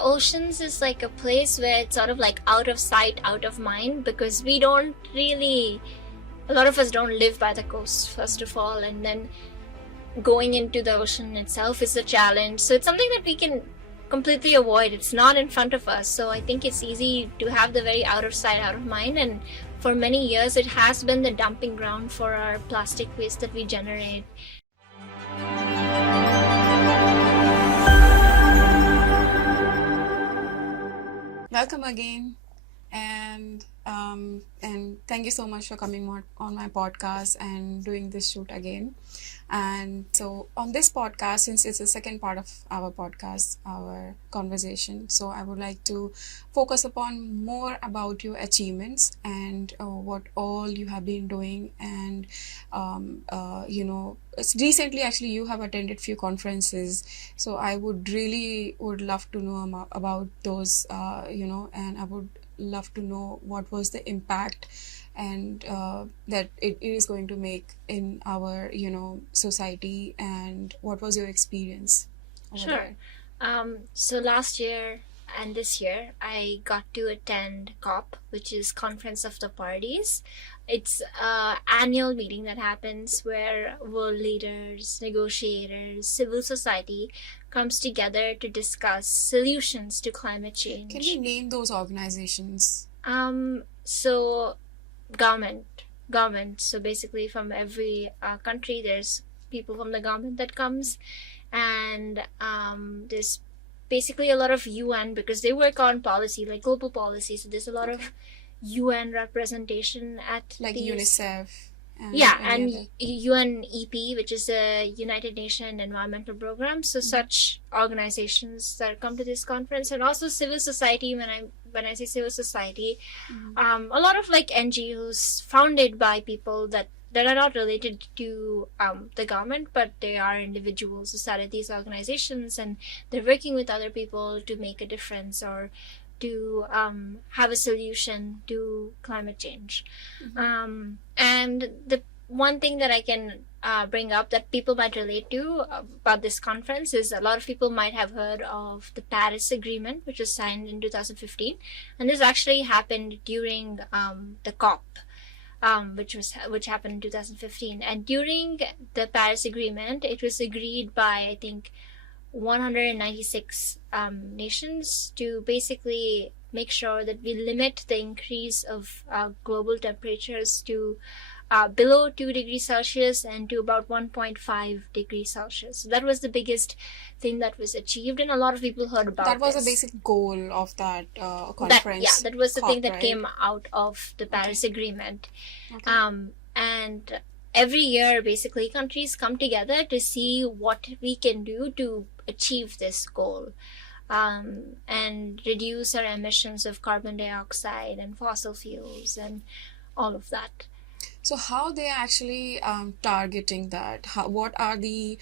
the oceans is like a place where it's sort of like out of sight, out of mind, because we don't really, a lot of us don't live by the coast, first of all, and then going into the ocean itself is a challenge. So it's something that we can completely avoid. It's not in front of us. So I think it's easy to have the very out of sight, out of mind. And for many years, it has been the dumping ground for our plastic waste that we generate. Welcome again, and thank you so much for coming on my podcast and doing this shoot again. And so on this podcast, since it's the second part of our podcast, our conversation, so I would like to focus upon more about your achievements and what all you have been doing. And recently actually you have attended few conferences, so I would love to know about those, and I would love to know what was the impact and that it is going to make in our society, and what was your experience over Sure. there? So last year and this year, I got to attend COP, which is Conference of the Parties. It's an annual meeting that happens where world leaders, negotiators, civil society comes together to discuss solutions to climate change. Can you name those organizations? So government. So basically, from every country, there's people from the government that comes, and there's basically a lot of UN, because they work on policy, like global policy. So there's a lot of UN representation at Like these. UNICEF. And UNEP, which is the United Nations Environmental Program. So such organizations that come to this conference, and also civil society. When I say civil society, a lot of like NGOs founded by people that are not related to the government, but they are individuals who started these organizations, and they're working with other people to make a difference or to have a solution to climate change. And the one thing that I can bring up that people might relate to about this conference is a lot of people might have heard of the Paris Agreement, which was signed in 2015. And this actually happened during the COP. Which happened in 2015, and during the Paris Agreement, it was agreed by, I think, 196 nations to basically make sure that we limit the increase of global temperatures to below 2 degrees Celsius and to about 1.5 degrees Celsius. So that was the biggest thing that was achieved, and a lot and people heard about That was this. a basic goal of that conference. That was the COP, thing that right? came out of the Paris Agreement. Okay. And every year, basically, countries come together to see what we can do to achieve this goal, and reduce our emissions of carbon dioxide and fossil fuels and all of that. So how they are actually targeting that? What are the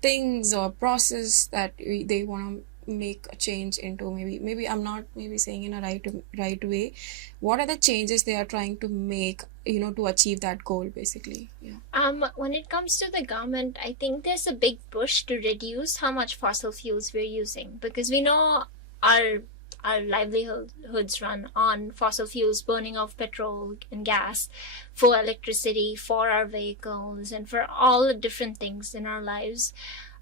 things or process that they want to make a change into? Maybe I'm not saying in a right way. What are the changes they are trying to make, to achieve that goal, basically? Yeah. When it comes to the government, I think there's a big push to reduce how much fossil fuels we're using, because we know our livelihoods run on fossil fuels, burning of petrol and gas for electricity, for our vehicles, and for all the different things in our lives.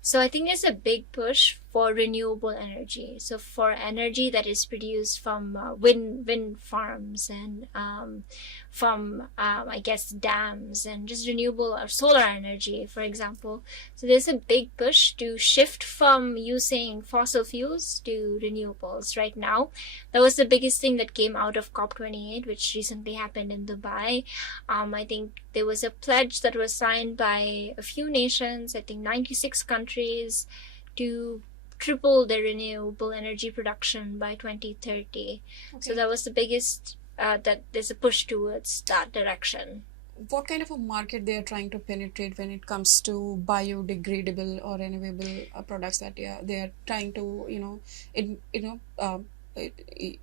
So I think there's a big push for renewable energy. So for energy that is produced from wind farms and from I guess dams, and just renewable or solar energy, for example. So there's a big push to shift from using fossil fuels to renewables right now. That was the biggest thing that came out of COP28, which recently happened in Dubai. I think there was a pledge that was signed by a few nations, I think 96 countries, to triple their renewable energy production by 2030. So that was the biggest, that there's a push towards that direction. What kind of a market they are trying to penetrate when it comes to biodegradable or renewable products that they are trying to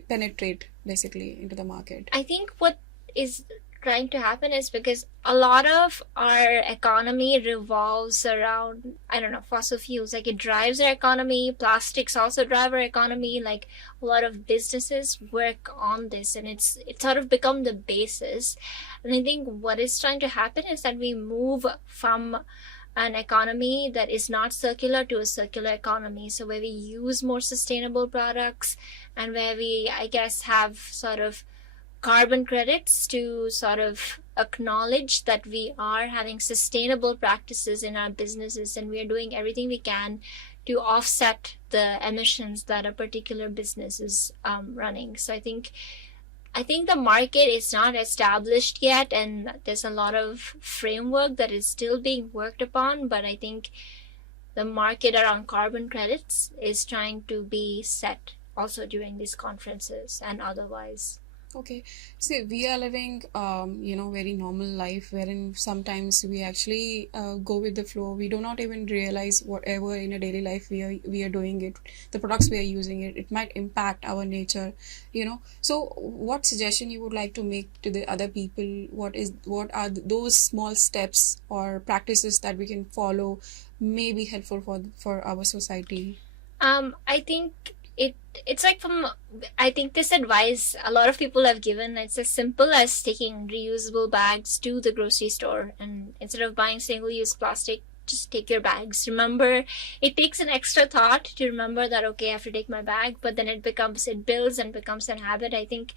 penetrate basically into the market? I think what is trying to happen is because a lot of our economy revolves around, I don't know, fossil fuels. Like it drives our economy. Plastics also drive our economy. Like a lot of businesses work on this, and it's sort of become the basis. And I think what is trying to happen is that we move from an economy that is not circular to a circular economy. So where we use more sustainable products, and where we, I guess, have sort of carbon credits to sort of acknowledge that we are having sustainable practices in our businesses, and we are doing everything we can to offset the emissions that a particular business is running. So I think the market is not established yet, and there's a lot of framework that is still being worked upon. But I think the market around carbon credits is trying to be set also during these conferences and otherwise. Okay, see, we are living, very normal life wherein sometimes we actually go with the flow. We do not even realize whatever in a daily life we are doing it, the products we are using it might impact our nature. So, what suggestion you would like to make to the other people? What are those small steps or practices that we can follow may be helpful for our society? I think it's like from I think this advice a lot of people have given. It's as simple as taking reusable bags to the grocery store, and instead of buying single-use plastic, just take your bags. Remember, it takes an extra thought to remember that okay, I have to take my bag, but then it builds and becomes an habit. I think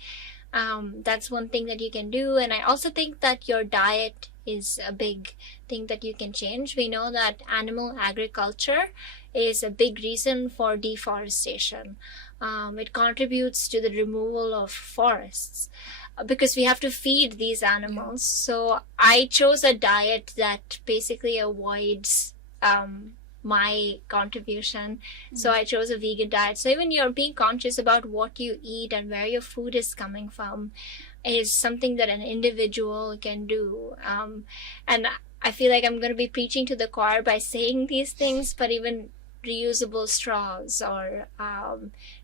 that's one thing that you can do. And I also think that your diet is a big thing that you can change. We know that animal agriculture is a big reason for deforestation. It contributes to the removal of forests because we have to feed these animals. So I chose a diet that basically avoids my contribution. So I chose a vegan diet. So even you're being conscious about what you eat and where your food is coming from is something that an individual can do. And I feel like I'm going to be preaching to the choir by saying these things, but even reusable straws or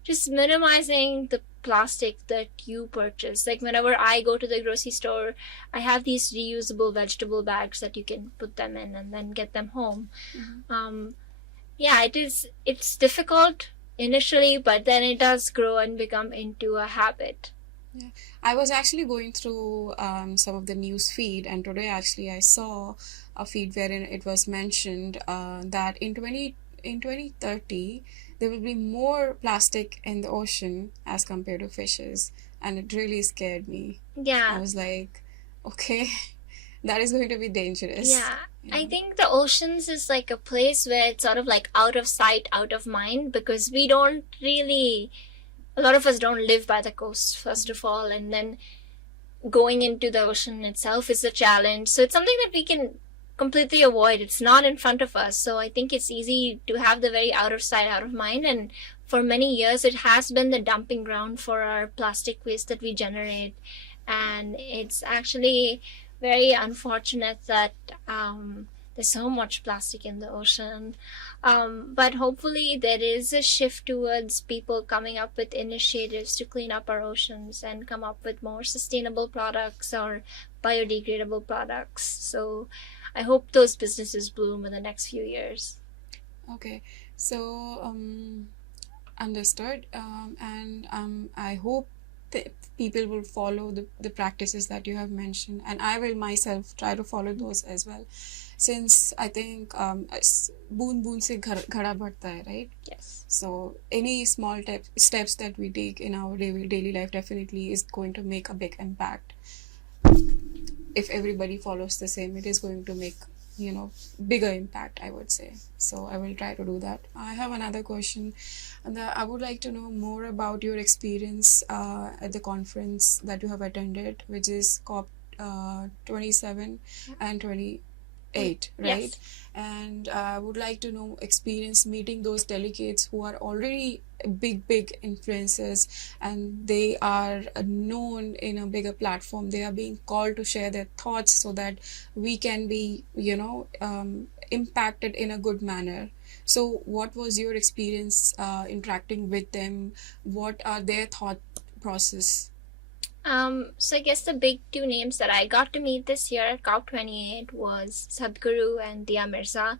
just minimizing the plastic that you purchase. Like whenever I go to the grocery store, I have these reusable vegetable bags that you can put them in and then get them home. Yeah, it's difficult initially, but then it does grow and become into a habit. Yeah, I was actually going through some of the news feed, and today actually I saw a feed wherein it was mentioned that in 2030 there will be more plastic in the ocean as compared to fishes, and it really scared me. I Yeah, was like, okay, that is going to be dangerous. yeah. I Yeah. think the oceans is like a place where it's sort of like out of sight, out of mind, because we don't really, a lot of us don't live by the coast, first of all, and then going into the ocean itself is a challenge. So it's something that we can completely avoid. It's not in front of us. So I think it's easy to have the very out of sight, out of mind. And for many years, it has been the dumping ground for our plastic waste that we generate. And it's actually very unfortunate that there's so much plastic in the ocean. But hopefully, there is a shift towards people coming up with initiatives to clean up our oceans and come up with more sustainable products or biodegradable products. So I hope those businesses bloom in the next few years. Okay, so understood. And I hope that people will follow the practices that you have mentioned, and I will myself try to follow those as well. Since I think boon boon se ghada badhta hai, right? Yes. So any small steps that we take in our daily life definitely is going to make a big impact. If everybody follows the same, it is going to make bigger impact, I would say. So I will try to do that. I have another question, and I would like to know more about your experience at the conference that you have attended, which is COP 27 and 28, right? Yes. And I would like to know experience meeting those delegates who are already big influencers, and they are known in a bigger platform. They are being called to share their thoughts so that we can be impacted in a good manner. So what was your experience interacting with them? What are their thought process? So I guess the big two names that I got to meet this year at COP28 was Sadhguru and Dia Mirza.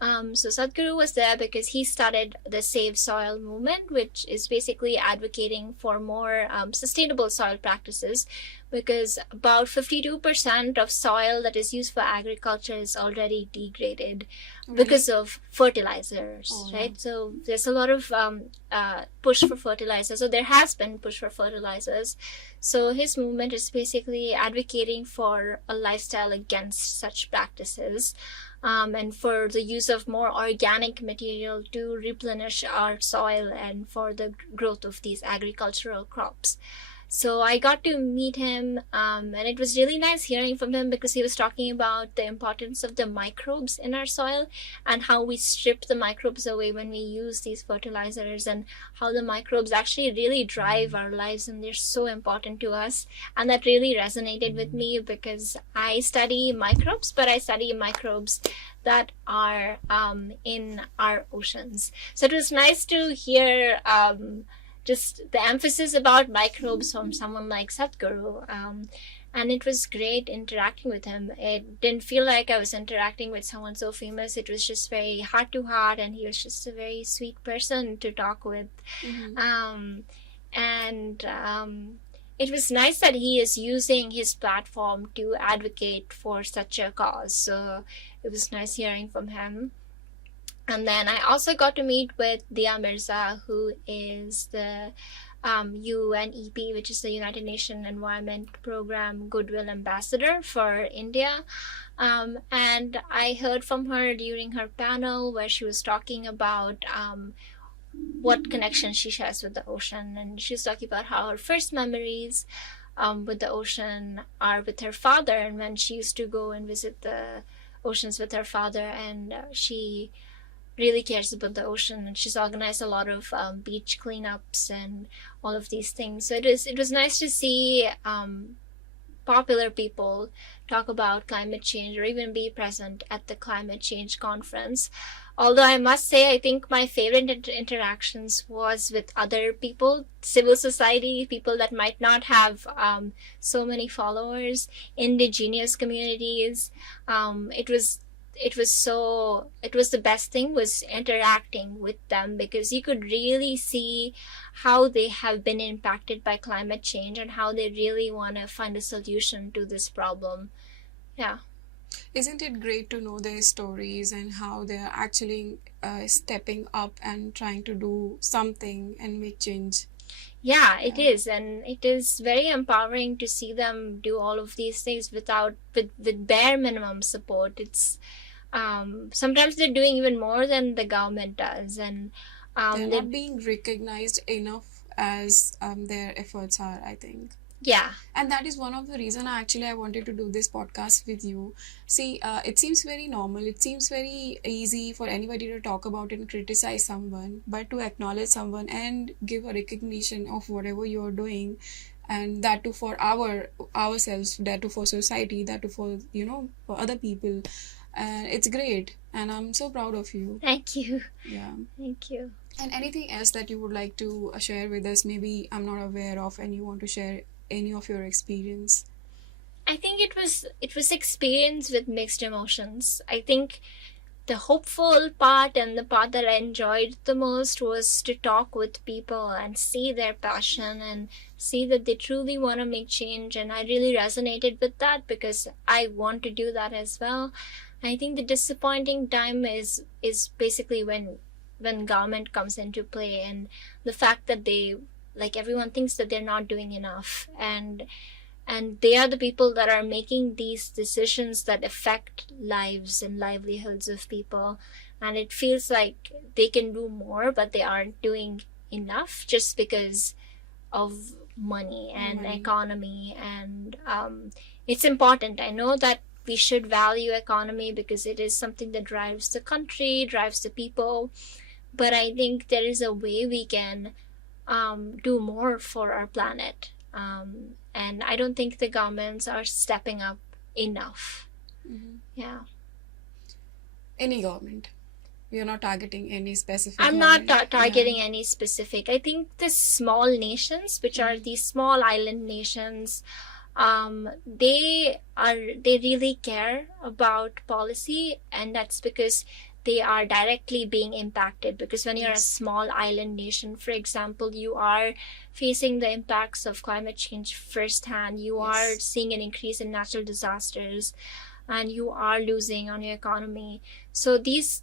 So Sadhguru was there because he started the Save Soil movement, which is basically advocating for more sustainable soil practices, because about 52% of soil that is used for agriculture is already degraded because of fertilizers, right? So there's a lot of push for fertilizers. So there has been push for fertilizers. So his movement is basically advocating for a lifestyle against such practices. And for the use of more organic material to replenish our soil and for the growth of these agricultural crops. So I got to meet him, and it was really nice hearing from him because he was talking about the importance of the microbes in our soil and how we strip the microbes away when we use these fertilizers, and how the microbes actually really drive our lives and they're so important to us. And that really resonated with me because I study microbes, but I study microbes that are in our oceans. So it was nice to hear just the emphasis about microbes from someone like Sadhguru. And it was great interacting with him. It didn't feel like I was interacting with someone so famous. It was just very heart to heart, and he was just a very sweet person to talk with. And it was nice that he is using his platform to advocate for such a cause. So it was nice hearing from him. And then I also got to meet with Dia Mirza, who is the UNEP, which is the United Nations Environment Program Goodwill Ambassador for India. And I heard from her during her panel where she was talking about what connection she shares with the ocean. And she was talking about how her first memories with the ocean are with her father, and when she used to go and visit the oceans with her father, and she really cares about the ocean, and she's organized a lot of beach cleanups and all of these things. So it was nice to see popular people talk about climate change or even be present at the climate change conference. Although I must say, I think my favorite interactions was with other people, civil society, people that might not have so many followers, indigenous communities. It was the best thing was interacting with them, because you could really see how they have been impacted by climate change and how they really want to find a solution to this problem. Yeah. Isn't it great to know their stories and how they're actually stepping up and trying to do something and make change? Yeah, it is, and it is very empowering to see them do all of these things with bare minimum support. It's sometimes they're doing even more than the government does, and they're not being recognized enough as their efforts are, I think. Yeah. And that is one of the reasons I wanted to do this podcast with you. See, it seems very normal. It seems very easy for anybody to talk about and criticize someone, but to acknowledge someone and give a recognition of whatever you're doing, and that too for ourselves, that too for society, that too for, for other people. And it's great. And I'm so proud of you. Thank you. Yeah. Thank you. And anything else that you would like to share with us, maybe I'm not aware of, and you want to share any of your experience? I think it was experience with mixed emotions. I think the hopeful part and the part that I enjoyed the most was to talk with people and see their passion and see that they truly want to make change, and I really resonated with that because I want to do that as well. I think the disappointing time is basically when government comes into play, and the fact that everyone thinks that they're not doing enough, and they are the people that are making these decisions that affect lives and livelihoods of people, and it feels like they can do more but they aren't doing enough just because of money and economy. And it's important. I know that we should value economy because it is something that drives the country, drives the people, but I think there is a way we can do more for our planet. And I don't think the governments are stepping up enough. Yeah. Any government? You're not targeting any specific I'm not moment. targeting any specific. I think the small nations, which are these small island nations, they really care about policy, and that's because they are directly being impacted. Because when you're a small island nation, for example, you are facing the impacts of climate change firsthand. You are seeing an increase in natural disasters, and you are losing on your economy. So these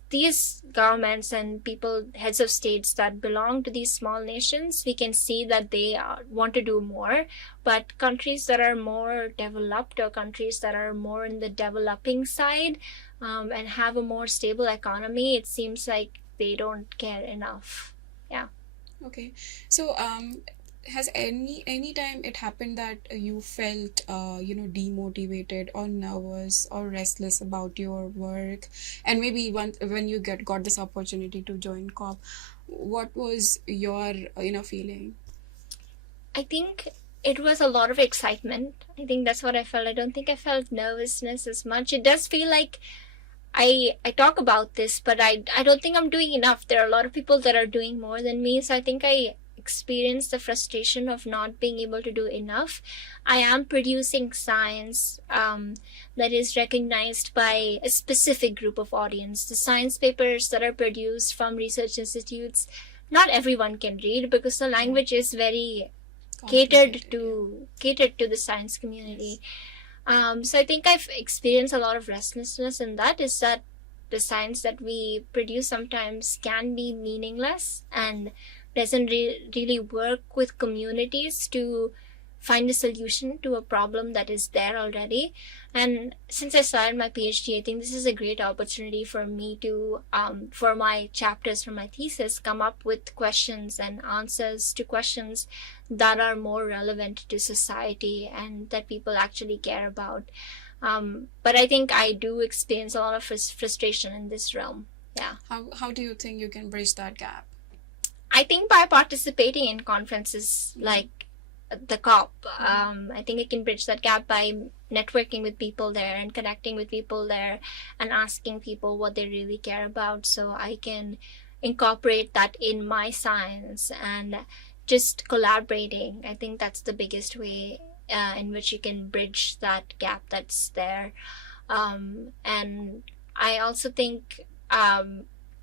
governments and people, heads of states that belong to these small nations, we can see that they want to do more. But countries that are more developed, or countries that are more in the developing side, and have a more stable economy, it seems like they don't care enough. Yeah. Okay. So has any time it happened that you felt demotivated or nervous or restless about your work, and maybe when you got this opportunity to join COP, what was your feeling? I think it was a lot of excitement. I think that's what I felt. I don't think I felt nervousness as much. It does feel like I talk about this, but I don't think I'm doing enough. There are a lot of people that are doing more than me, so I think I experience the frustration of not being able to do enough. I am producing science that is recognized by a specific group of audience. The science papers that are produced from research institutes, not everyone can read because the language is very catered to the science community. So I think I've experienced a lot of restlessness in that, is that the science that we produce sometimes can be meaningless and doesn't really work with communities to find a solution to a problem that is there already. And since I started my PhD, I think this is a great opportunity for me to, for my chapters, for my thesis, come up with questions and answers to questions that are more relevant to society and that people actually care about. But I think I do experience a lot of frustration in this realm. Yeah. How do you think you can bridge that gap? I think by participating in conferences like the COP, I think I can bridge that gap by networking with people there and connecting with people there and asking people what they really care about, so I can incorporate that in my science and just collaborating. I think that's the biggest way in which you can bridge that gap that's there. And I also think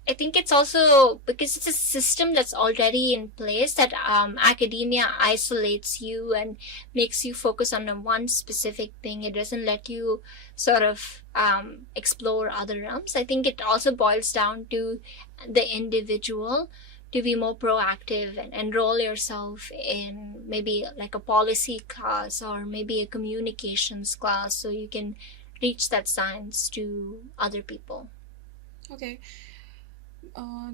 I think it's also because it's a system that's already in place that academia isolates you and makes you focus on one specific thing. It doesn't let you sort of explore other realms. I think it also boils down to the individual to be more proactive and enroll yourself in maybe like a policy class or maybe a communications class so you can reach that science to other people. Okay.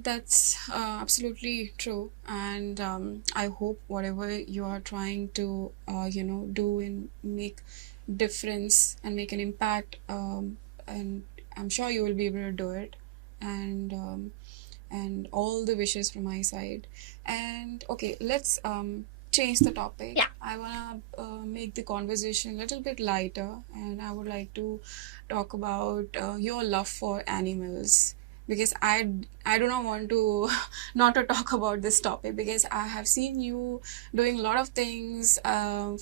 That's absolutely true, and I hope whatever you are trying to do and make difference and make an impact, and I'm sure you will be able to do it, and all the wishes from my side. And okay, let's change the topic. Yeah. I wanna make the conversation a little bit lighter, and I would like to talk about your love for animals, because I do not want to not to talk about this topic, because I have seen you doing a lot of things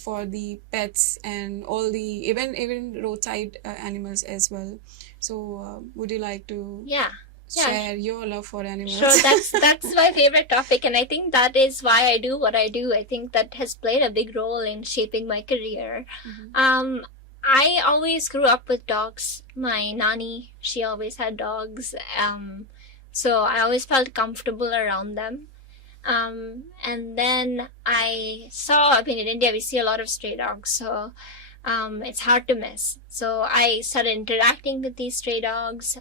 for the pets and all the even roadside animals as well. So would you like to share your love for animals? Sure, that's my favorite topic, and I think that is why I do what I do. I think that has played a big role in shaping my career. I always grew up with dogs. My nanny, she always had dogs. So I always felt comfortable around them. And then I mean, in India, we see a lot of stray dogs. So it's hard to miss. So I started interacting with these stray dogs.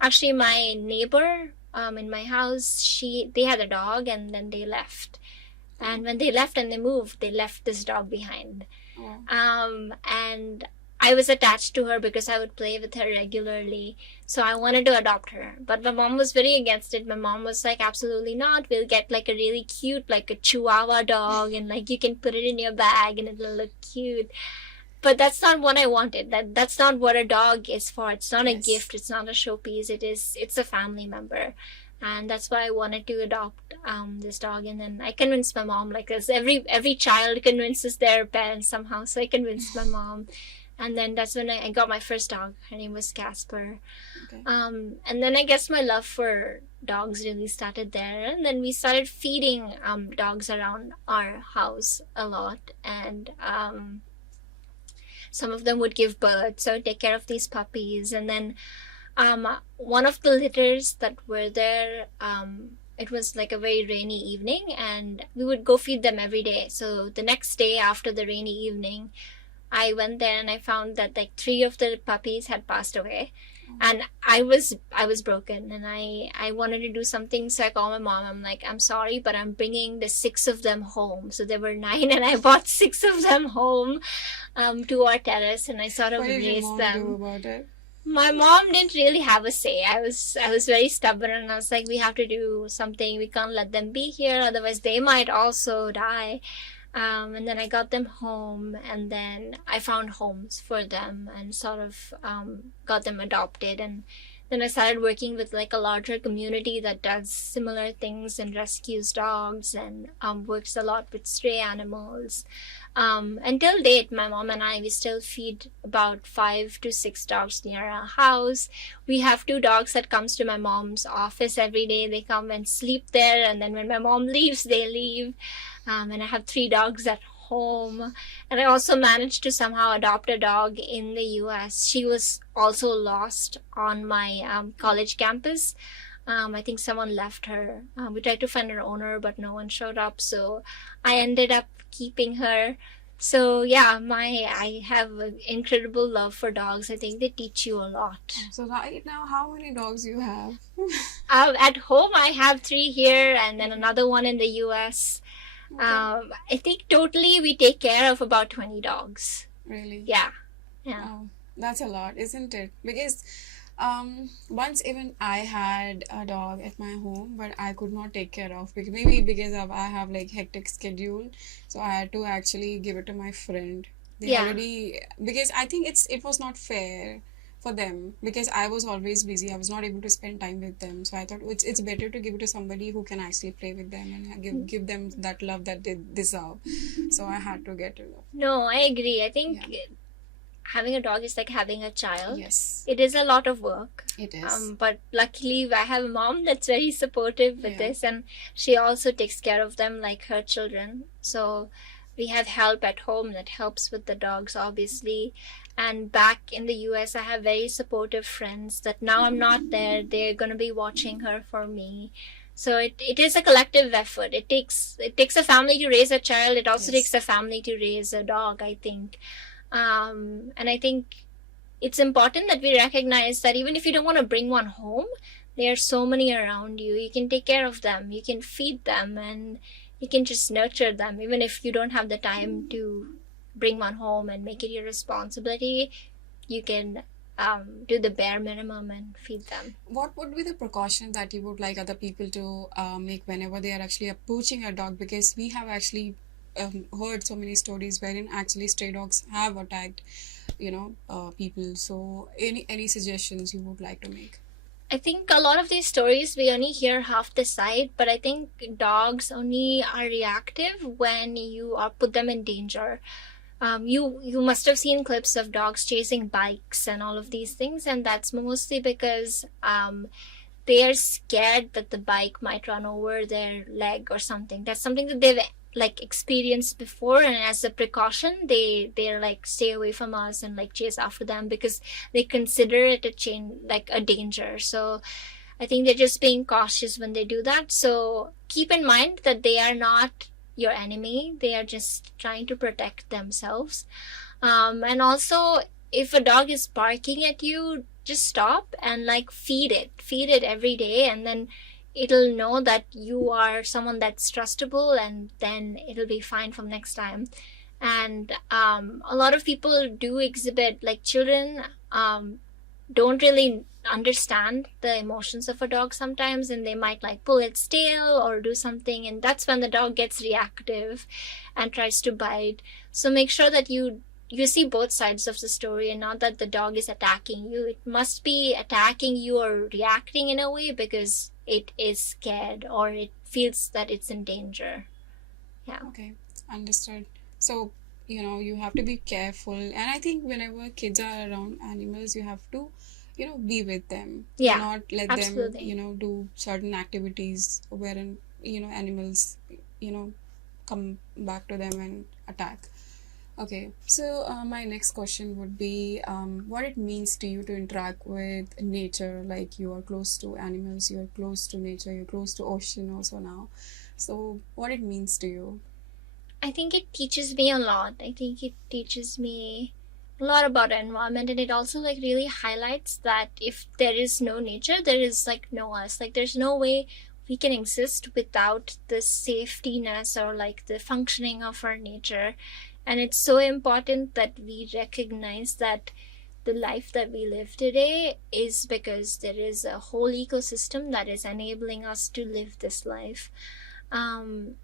Actually, my neighbor in my house, they had a dog and then they left. And when they left and they moved, they left this dog behind. And I was attached to her because I would play with her regularly. So I wanted to adopt her. But my mom was very against it. My mom was like, absolutely not. We'll get like a really cute, like a Chihuahua dog, and like you can put it in your bag and it'll look cute. but that's not what I wanted. That's not what a dog is for. It's not a Yes. gift. It's not a showpiece. It's a family member, and that's why I wanted to adopt this dog. And then I convinced my mom, like this. Every child convinces their parents somehow. So I convinced my mom, and then that's when I got my first dog. Her name was Casper. Okay. And then I guess my love for dogs really started there. And then we started feeding dogs around our house a lot. And some of them would give birth, so I'd take care of these puppies. And then one of the litters that were there, it was like a very rainy evening, and we would go feed them every day. So the next day after the rainy evening, I went there and I found that like three of the puppies had passed away, and I was broken, and I wanted to do something. So I called my mom. I'm like, I'm sorry, but I'm bringing the six of them home. So there were nine, and I bought six of them home to our terrace, and I sort of What did your raised mom them. do about it? My mom didn't really have a say. I was very stubborn, and I was like, we have to do something. We can't let them be here, otherwise they might also die. And then I got them home, and then I found homes for them and sort of got them adopted. And then I started working with like a larger community that does similar things and rescues dogs and works a lot with stray animals. Until date, my mom and I, we still feed about 5 to 6 dogs near our house. We have 2 dogs that comes to my mom's office every day. They come and sleep there, and then when my mom leaves, they leave. And I have 3 dogs at home. And I also managed to somehow adopt a dog in the US. She was also lost on my college campus. I think someone left her. We tried to find her owner, but no one showed up. So I ended up keeping her. So yeah, I have an incredible love for dogs. I think they teach you a lot. So right now, how many dogs you have? At home, I have 3 here, and then another one in the US. Okay. I think totally we take care of about 20 dogs. Really? Yeah. Yeah. Oh, that's a lot, isn't it? Because once even I had a dog at my home, but I could not take care of, because maybe because of I have like hectic schedule, so I had to actually give it to my friend. They Yeah. already, because I think it was not fair for them, because I was always busy. I was not able to spend time with them. So I thought it's better to give it to somebody who can actually play with them and give them that love that they deserve. So I had to get rid of. No, I agree. I think Yeah. having a dog is like having a child. Yes, It is a lot of work. it is. But luckily, I have a mom that's very supportive with Yeah. this, and she also takes care of them like her children. So we have help at home that helps with the dogs, obviously. And back in the US, I have very supportive friends that now I'm not there. They're going to be watching her for me. So it is a collective effort. It takes a family to raise a child. It also Yes. takes a family to raise a dog, I think. And I think it's important that we recognize that even if you don't want to bring one home, there are so many around you. You can take care of them, you can feed them, and you can just nurture them. Even if you don't have the time to bring one home and make it your responsibility, you can do the bare minimum and feed them. What would be the precautions that you would like other people to make whenever they are actually approaching a dog? Because we have actually heard so many stories wherein actually stray dogs have attacked, people. So any suggestions you would like to make? I think a lot of these stories we only hear half the side, but I think dogs only are reactive when you put them in danger. You must have seen clips of dogs chasing bikes and all of these things, and that's mostly because they are scared that the bike might run over their leg or something. That's something that they've like experienced before, and as a precaution, they're like stay away from us and like chase after them because they consider it a danger. So I think they're just being cautious when they do that. So keep in mind that they are not your enemy. They are just trying to protect themselves. And also, if a dog is barking at you, just stop and like feed it every day, and then it'll know that you are someone that's trustable, and then it'll be fine from next time. And a lot of people do exhibit, like children don't really understand the emotions of a dog sometimes, and they might like pull its tail or do something, and that's when the dog gets reactive and tries to bite. So make sure that you you see both sides of the story, and not that the dog is attacking you. It must be attacking you or reacting in a way because it is scared or it feels that it's in danger. Yeah. Okay, understood. So, you have to be careful. And I think whenever kids are around animals, you have to, be with them, Yeah, not let them, absolutely. do certain activities wherein, animals, you know, come back to them and attack. Okay, so my next question would be what it means to you to interact with nature. Like, you are close to animals, you are close to nature, you're close to ocean also now. So, what it means to you? I think it teaches me a lot. I think it teaches me a lot about the environment, and it also like really highlights that if there is no nature, there is like no us. Like there's no way we can exist without the safetyness or like the functioning of our nature. And it's so important that we recognize that the life that we live today is because there is a whole ecosystem that is enabling us to live this life. And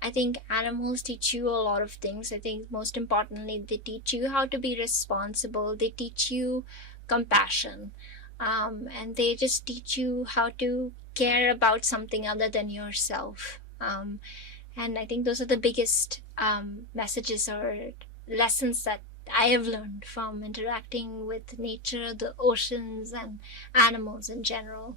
I think animals teach you a lot of things. I think most importantly, they teach you how to be responsible. They teach you compassion. And they just teach you how to care about something other than yourself. And I think those are the biggest messages or lessons that I have learned from interacting with nature, the oceans, and animals in general.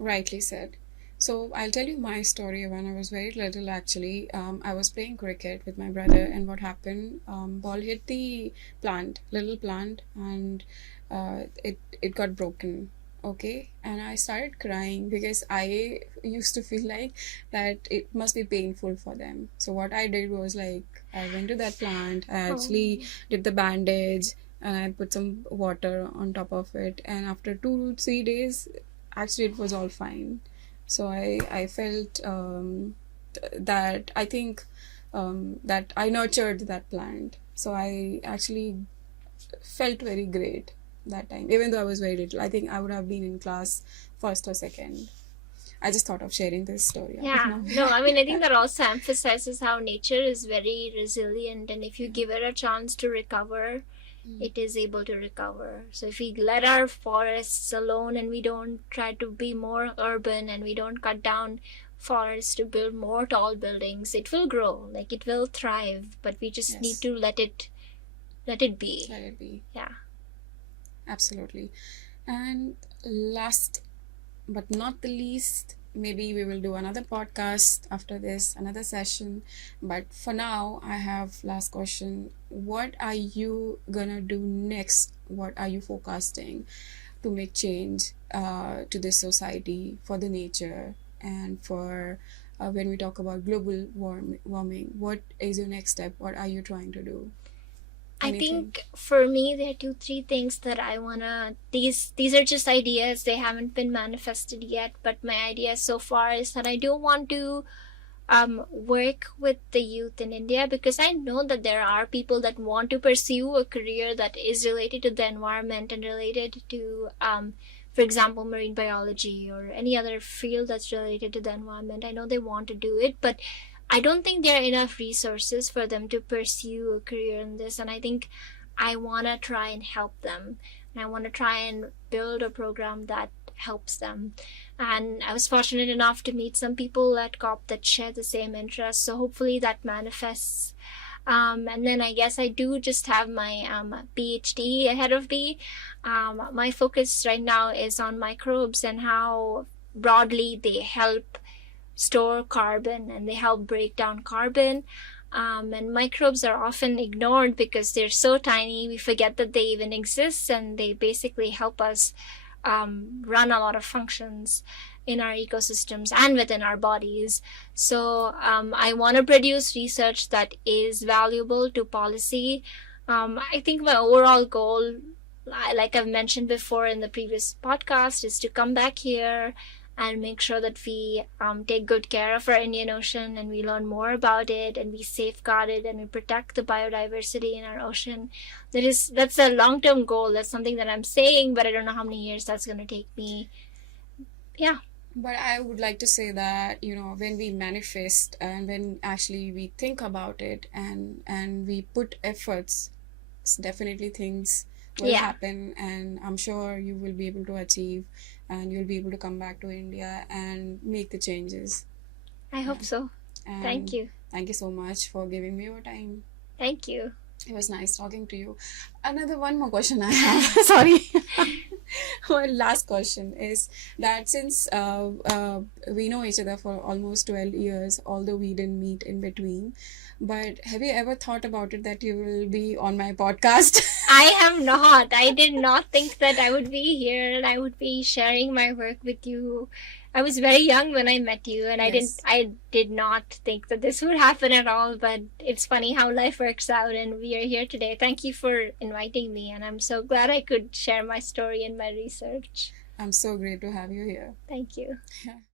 Rightly said. So I'll tell you my story. When I was very little, actually, I was playing cricket with my brother, and what happened? Ball hit the little plant, and it got broken. Okay, and I started crying because I used to feel like that it must be painful for them. So what I did was, like, I went to that plant. I Oh, actually did the bandage, and I put some water on top of it. And after 2 3 days, actually it was all fine. So I felt that I think that I nurtured that plant. So I actually felt very great that time, even though I was very little. I think I would have been in class first or second. I just thought of sharing this story out of yeah. nowhere. No, I mean, I think that also emphasizes how nature is very resilient, and if you Yeah. give it a chance to recover, Mm. it is able to recover. So if we let our forests alone and we don't try to be more urban and we don't cut down forests to build more tall buildings, it will grow, like it will thrive, but we just need Yes, to let it be. let it be. Yeah. Absolutely. And last but not the least, maybe we will do another podcast after this, another session. But for now, I have last question. What are you gonna do next? What are you forecasting to make change to this society, for the nature, and for when we talk about global warming? What is your next step? What are you trying to do? I Anything? think for me there are two, three things that I wanna. These are just ideas. They haven't been manifested yet. But my idea so far is that I do want to work with the youth in India, because I know that there are people that want to pursue a career that is related to the environment and related to, for example, marine biology or any other field that's related to the environment. I know they want to do it, but I don't think there are enough resources for them to pursue a career in this. And I think I want to try and help them. And I want to try and build a program that helps them. And I was fortunate enough to meet some people at COP that share the same interests. So hopefully that manifests. And then I guess I do just have my PhD ahead of me. My focus right now is on microbes and how broadly they help store carbon and they help break down carbon. And microbes are often ignored because they're so tiny, we forget that they even exist, and they basically help us run a lot of functions in our ecosystems and within our bodies. So I want to produce research that is valuable to policy. I think my overall goal, like I've mentioned before in the previous podcast, is to come back here and make sure that we take good care of our Indian Ocean and we learn more about it and we safeguard it and we protect the biodiversity in our ocean. That's a long term goal. That's something that I'm saying, but I don't know how many years that's going to take me. Yeah. But I would like to say that, when we manifest and when actually we think about it and we put efforts, definitely things will Yeah, happen, and I'm sure you will be able to achieve, and you'll be able to come back to India and make the changes. I hope Yeah. so. Thank And you. thank you so much for giving me your time. Thank you. It was nice talking to you. Another one more question I have. Sorry. One last question is that since we know each other for almost 12 years, although we didn't meet in between, but have you ever thought about it that you will be on my podcast? I am not. I did not think that I would be here and I would be sharing my work with you. I was very young when I met you, and Yes. I did not think that this would happen at all, but it's funny how life works out and we are here today. Thank you for inviting me, and I'm so glad I could share my story and my research. I'm so great to have you here. Thank you.